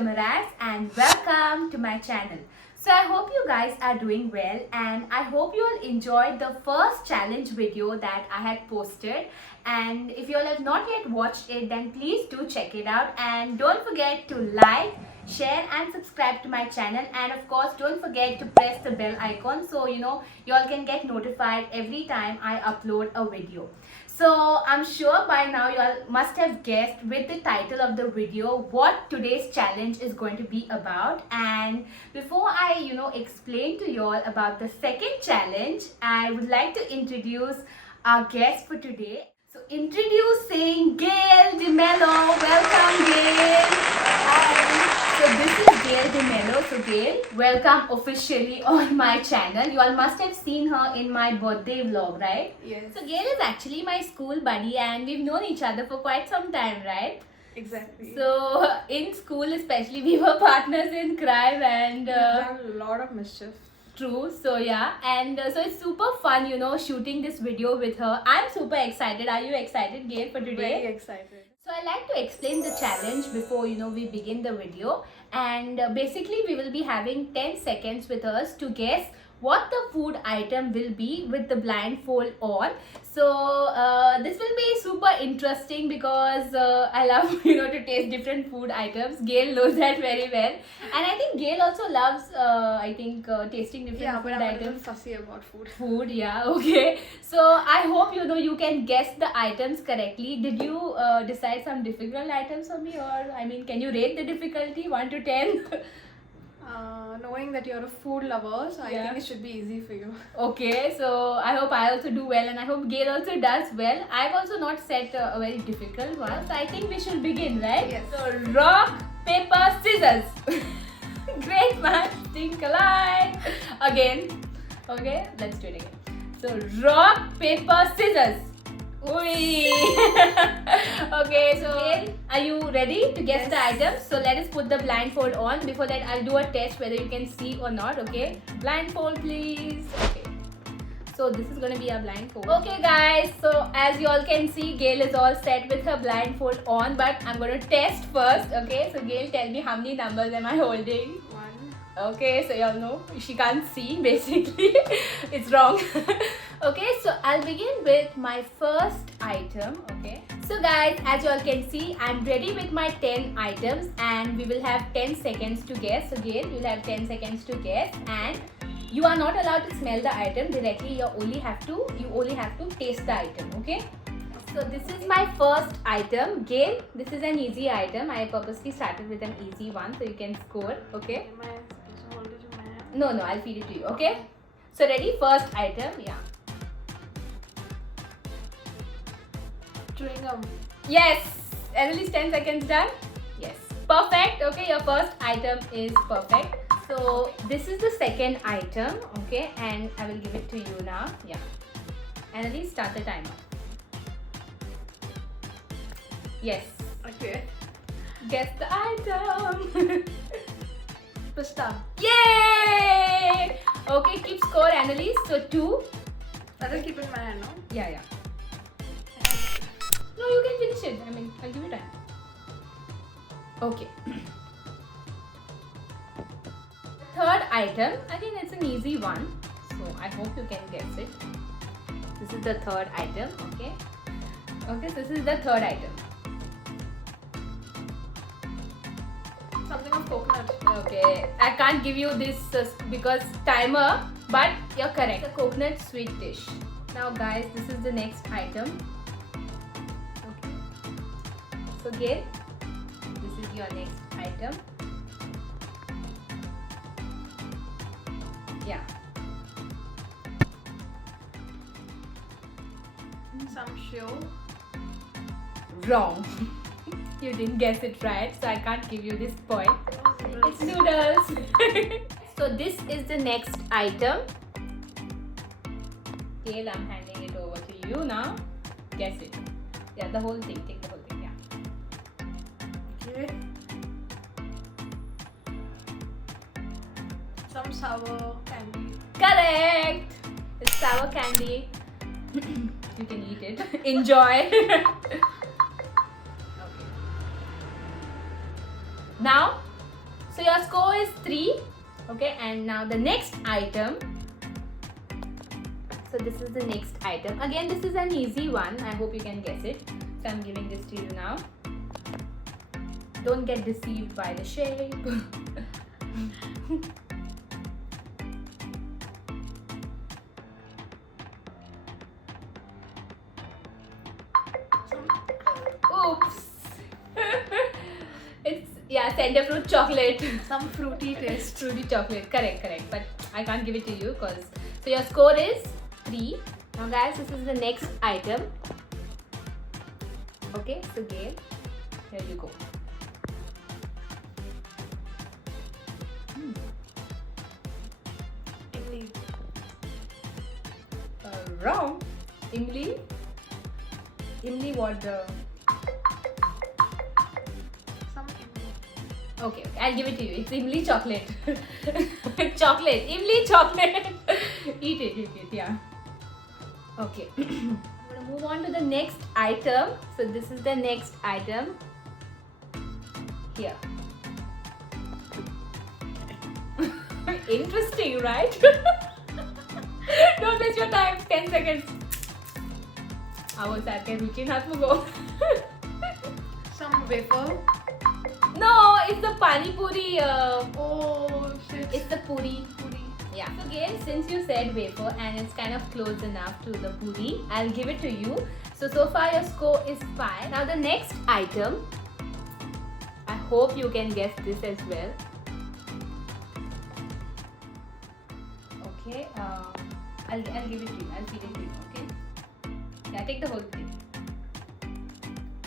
Kamaraz and welcome to my channel. So I hope you guys are doing well and I hope you all enjoyed the first challenge video that I had posted, and if you all have not yet watched it then please do check it out and don't forget to like, share and subscribe to my channel, and of course don't forget to press the bell icon so you all can get notified every time I upload a video. So I'm sure by now you all must have guessed with the title of the video what today's challenge is going to be about. And before I explain to you all about the second challenge, I would like to introduce our guest for today. So introducing Gail DeMello. Welcome, Gail. Hi. So this is Gail DeMello. So Gail, welcome officially on my channel. You all must have seen her in my birthday vlog, right? Yes. So Gail is actually my school buddy and we've known each other for quite some time, right? Exactly. So in school especially we were partners in crime and We've done a lot of mischief. true. So yeah, and so it's super fun, shooting this video with her. I'm super excited. Are you excited, Gail, for today? Very excited. So I like to explain the challenge before we begin the video, and basically we will be having 10 seconds with us to guess what the food item will be with the blindfold on. So this will be super interesting because I love to taste different food items. Gail knows that very well, and I think Gail also loves tasting different Yeah, food but I'm a little items. fussy about food. Food, yeah, okay. So I hope you can guess the items correctly. Did you decide some difficult items for me, or can you rate the difficulty 1 to 10? Knowing that you're a food lover, so I Yeah. think it should be easy for you. Okay, so I hope I also do well, and I hope Gail also does well. I've also not set a very difficult one, so I think we should begin, right? Yes. So rock, paper, scissors. Great man, think alike. Again. Okay, let's do it again. So rock, paper, scissors. Oi. Okay, so Gail, are you ready to guess Yes. the items? So let us put the blindfold on. Before that, I'll do a test whether you can see or not. Okay, blindfold please. Okay, so this is gonna be our blindfold. Okay guys, so as you all can see, Gail is all set with her blindfold on, but I'm gonna test first. Okay, so Gail, tell me how many numbers am I holding? 1. Okay, so y'all know she can't see basically. It's wrong. Okay, so I'll begin with my first item. Okay, so guys, as you all can see, I'm ready with my 10 items and we will have 10 seconds to guess. So Gail, you'll have 10 seconds to guess, and you are not allowed to smell the item directly. You only have to taste the item. Okay, so this is my first item. Gail, this is an easy item. I purposely started with an easy one so you can score. Okay, Am I supposed to hold it in my hand? no, I'll feed it to you. Okay, so ready? First item. Yeah. Chewing gum. Yes. At least 10 seconds done. Yes. Perfect. Okay, your first item is perfect. So this is the second item. Okay, and I will give it to you now. Yeah. And at least start the timer. Yes. Okay. Guess the item. Pista. Yay! Okay, keep score, Annalise. So 2. Let us keep it in my hand, no? Yeah. No, you can finish it. I'll give you time. Okay. Third item. Again, it's an easy one. So I hope you can guess it. This is the third item. Okay. Okay, this is the third item. Something of coconut. Okay. I can't give you this because timer, but you're correct. It's a coconut sweet dish. Now guys, this is the next item. So Gail, this is your next item. Yeah. Some show. Wrong. You didn't guess it right, so I can't give you this point. It's noodles. So this is the next item. Gail, I'm handing it over to you now. Guess it. Yeah, the whole thing. Take the whole thing. Yeah. Okay. Some sour candy. Correct. It's sour candy. You can eat it. Enjoy. Okay. Now So your score is 3. Okay, and now the next item. So this is the next item. Again, this is an easy one. I hope you can guess it. So I'm giving this to you now. Don't get deceived by the shape. Oops. It's center fruit chocolate. Some fruity taste. Fruity chocolate. Correct. But I can't give it to you because. So your score is 3. Now guys, this is the next item. Okay, so Gail, here you go. Imli. Wrong. Imli what the... Some imli. Okay, I'll give it to you. It's Imli chocolate. Chocolate. Imli chocolate. Eat it, yeah. Okay. I'm gonna move on to the next item. So this is the next item. Here. Interesting, right? Don't waste your time. 10 seconds. Go. Some wafer. No, it's the pani puri. Oh shit. It's the puri. Yeah. So Gail, since you said wafer and it's kind of close enough to the puri, I'll give it to you. So far your score is 5. Now the next item. I hope you can guess this as well. Okay. I'll give it to you. I'll feed it to you. Okay. Yeah. Take the whole thing.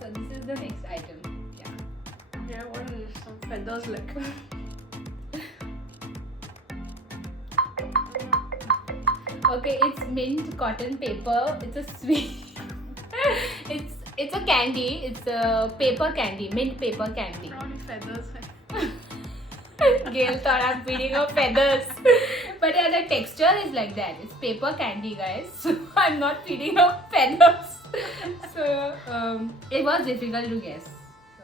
So this is the next item. Yeah. Okay, what is some feathers like? Okay, it's mint cotton paper. It's a sweet. it's a candy. It's a paper candy, mint paper candy. Probably feathers. Gail thought I'm feeding her feathers, but yeah, the texture is like that. It's paper candy, guys. So I'm not feeding her feathers. So it was difficult to guess.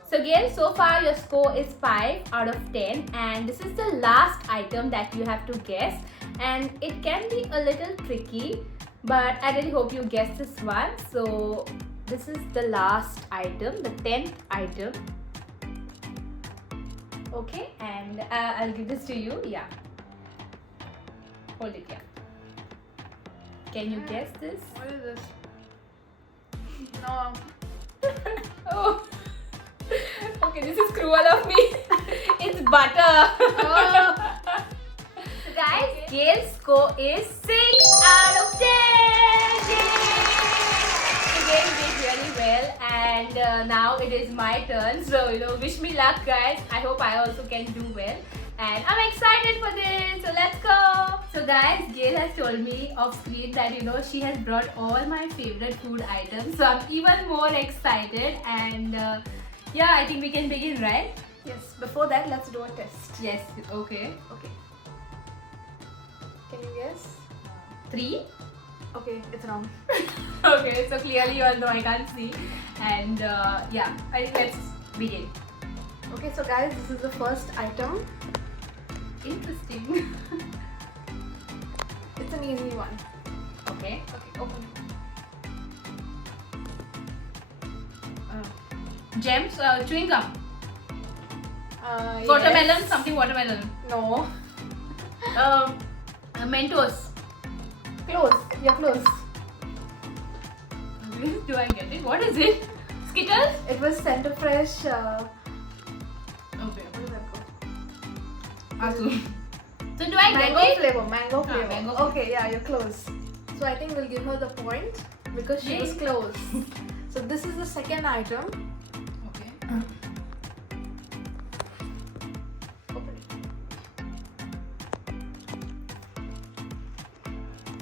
So Gail, so far your score is 5 out of 10, and this is the last item that you have to guess. And it can be a little tricky, but I really hope you guess this one. So this is the last item, the 10th item. Okay, and I'll give this to you. Yeah. Hold it, yeah. Can you guess this? What is this? No. Oh. Okay, this is cruel of me. It's butter. Oh. So guys, Gail's score is 6 out of 10. Yay! So Gail did really well, and now it is my turn. So wish me luck, guys. I hope I also can do well, and I'm excited for this. So let's go. So guys, Gail has told me off screen that she has brought all my favorite food items. So I'm even more excited, and yeah, I think we can begin, right? Yes. Before that, let's do a test. Yes. Okay. Okay. Can you guess? 3. Okay, it's wrong. Okay, so clearly you all know I can't see, and yeah, I think let's begin. Okay, so guys, this is the first item. Interesting. It's an easy one. Okay. Okay, open it. Gems, chewing gum, Watermelon. watermelon, something watermelon. No. Mentos. Close. You're close. Do I get it? What is it? Skittles? It was Center Fresh. Okay. What is that called? Asu. So do I Mango get it? flavor. Mango Ah, flavor. mango flavor. Okay, yeah, you're close. So I think we'll give her the point because she was Yay. close. So this is the second item. Okay. Open it.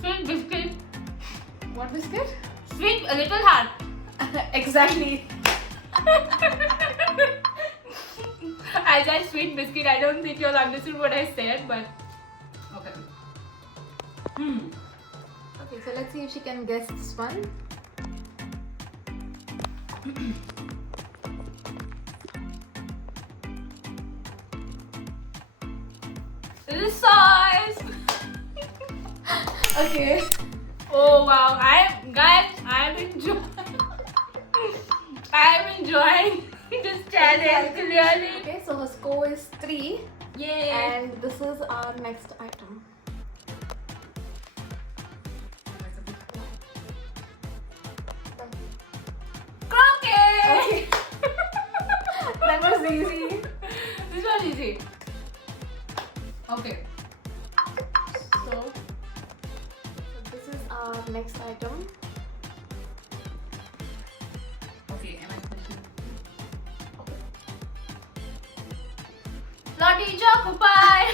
Sweet biscuit. What biscuit? Sweet, a little heart. Exactly. I said sweet biscuit. I don't think you'll understood what I said, but okay. Okay, so let's see if she can guess this one. This is sauce. Okay. Oh wow! I'm enjoying this challenge clearly. Okay, so her score is 3. Yay! And this is our next item. Croquet. Okay. That was easy. This was easy. Okay. So this is our next item. Okay. Am I supposed to? Lottie Choco Pie.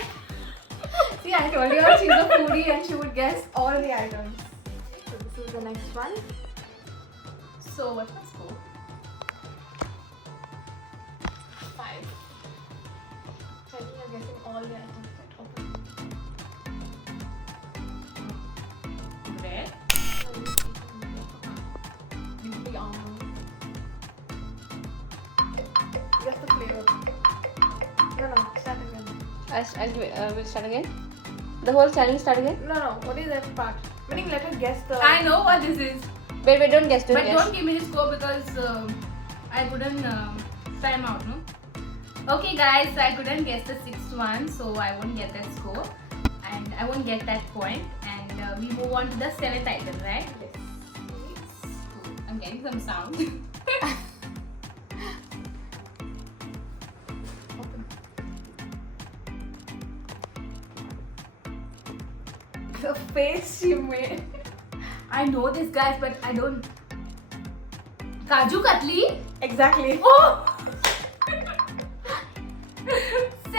See, I told you she's a foodie and she would guess all the items. So this is the next one. So what's my score? 5. So I think you're guessing all the items that open. Bread. The almond. Guess the flavor. No, start again. We'll start again. The whole challenge start again. No, what is that part? Meaning let her guess the... I know what this is, Wait, don't guess. but don't give me the score because I couldn't time out. No. Okay, guys, I couldn't guess the sixth one, so I won't get that score, and I won't get that point. And we move on to the seventh item, right? Yes. I'm getting some sound. Open. The face she made. I know this, guys, but I don't. Kaju Katli. Exactly. Oh! 7!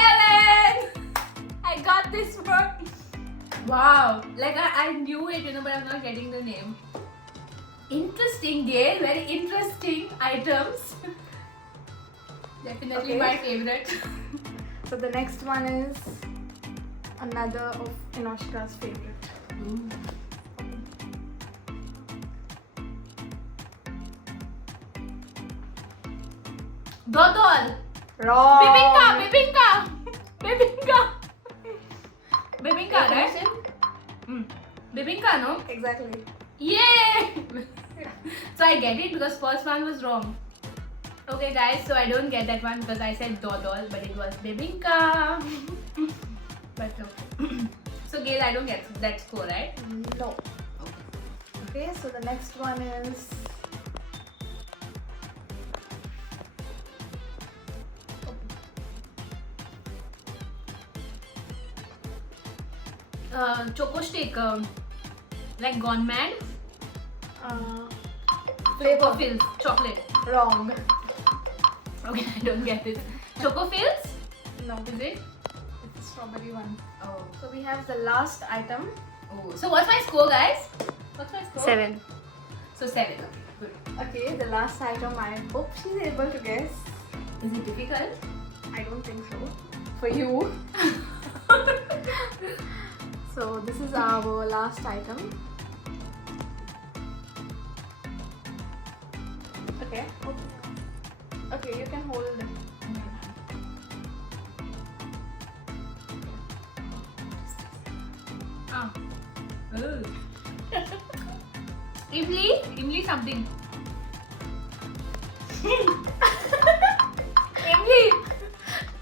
I got this one. Wow. Like I knew it, but I'm not getting the name. Interesting, Gail. Very interesting items. Definitely Okay. my favorite. So the next one is another of Inoshka's favorite. Dodol. Wrong. Bibinka. Bibinka, right? Bibinka, no? Exactly. Yay! So I get it because first one was wrong. Okay, guys, so I don't get that one because I said dodol, but it was bibinka. But okay. So Gail, I don't get that score, right? No. Okay, so the next one is Choco stick, like Gone Mad. flavor. Fills, chocolate. Wrong. Okay, I don't get it. Choco Fills? No, Is it? it's a strawberry one. Oh. So we have the last item. Oh. So what's my score, guys? What's my score? 7. So 7. Okay, good. Okay, the last item. I hope she's able to guess. Is it difficult? I don't think so. For you. So this is our last item. Okay. Okay, you can hold it in your hand. Ah. Oh. Imli something. Imli!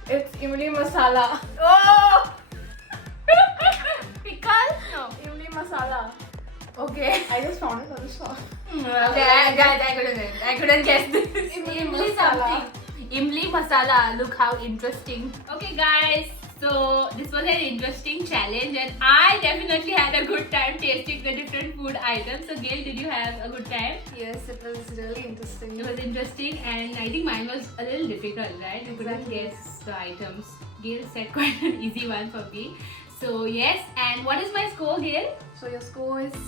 It's imli masala. Oh! Pickle? No. Imli masala. Okay. I just found it on the shop. Okay, guys, I couldn't guess this. Imli Imli masala. something. Imli masala. Look how interesting. Okay, guys. So this was an interesting challenge, and I definitely had a good time tasting the different food items. So Gail, did you have a good time? Yes, it was really interesting. It was interesting, and I think mine was a little difficult, right? I couldn't Exactly. guess the items. Gail said quite an easy one for me. So yes, and what is my score, Gail? So your score is 7.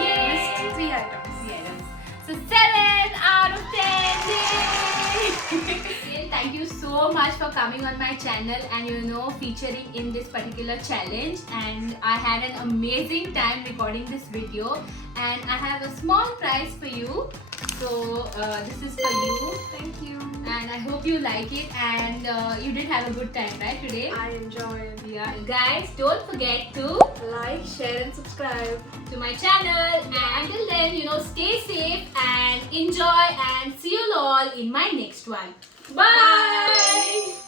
Yay! Missed 3 items. Yes. So 7 out of 10. Yay! Gail, thank you so much for coming on my channel and featuring in this particular challenge. And I had an amazing time recording this video. And I have a small prize for you. So this is for you, Thank you. and I hope you like it. And you did have a good time, right, today? I enjoyed. Yeah, guys, don't forget to Like, share, and subscribe. to my channel. And until then, stay safe and enjoy. And see you all in my next one. Bye.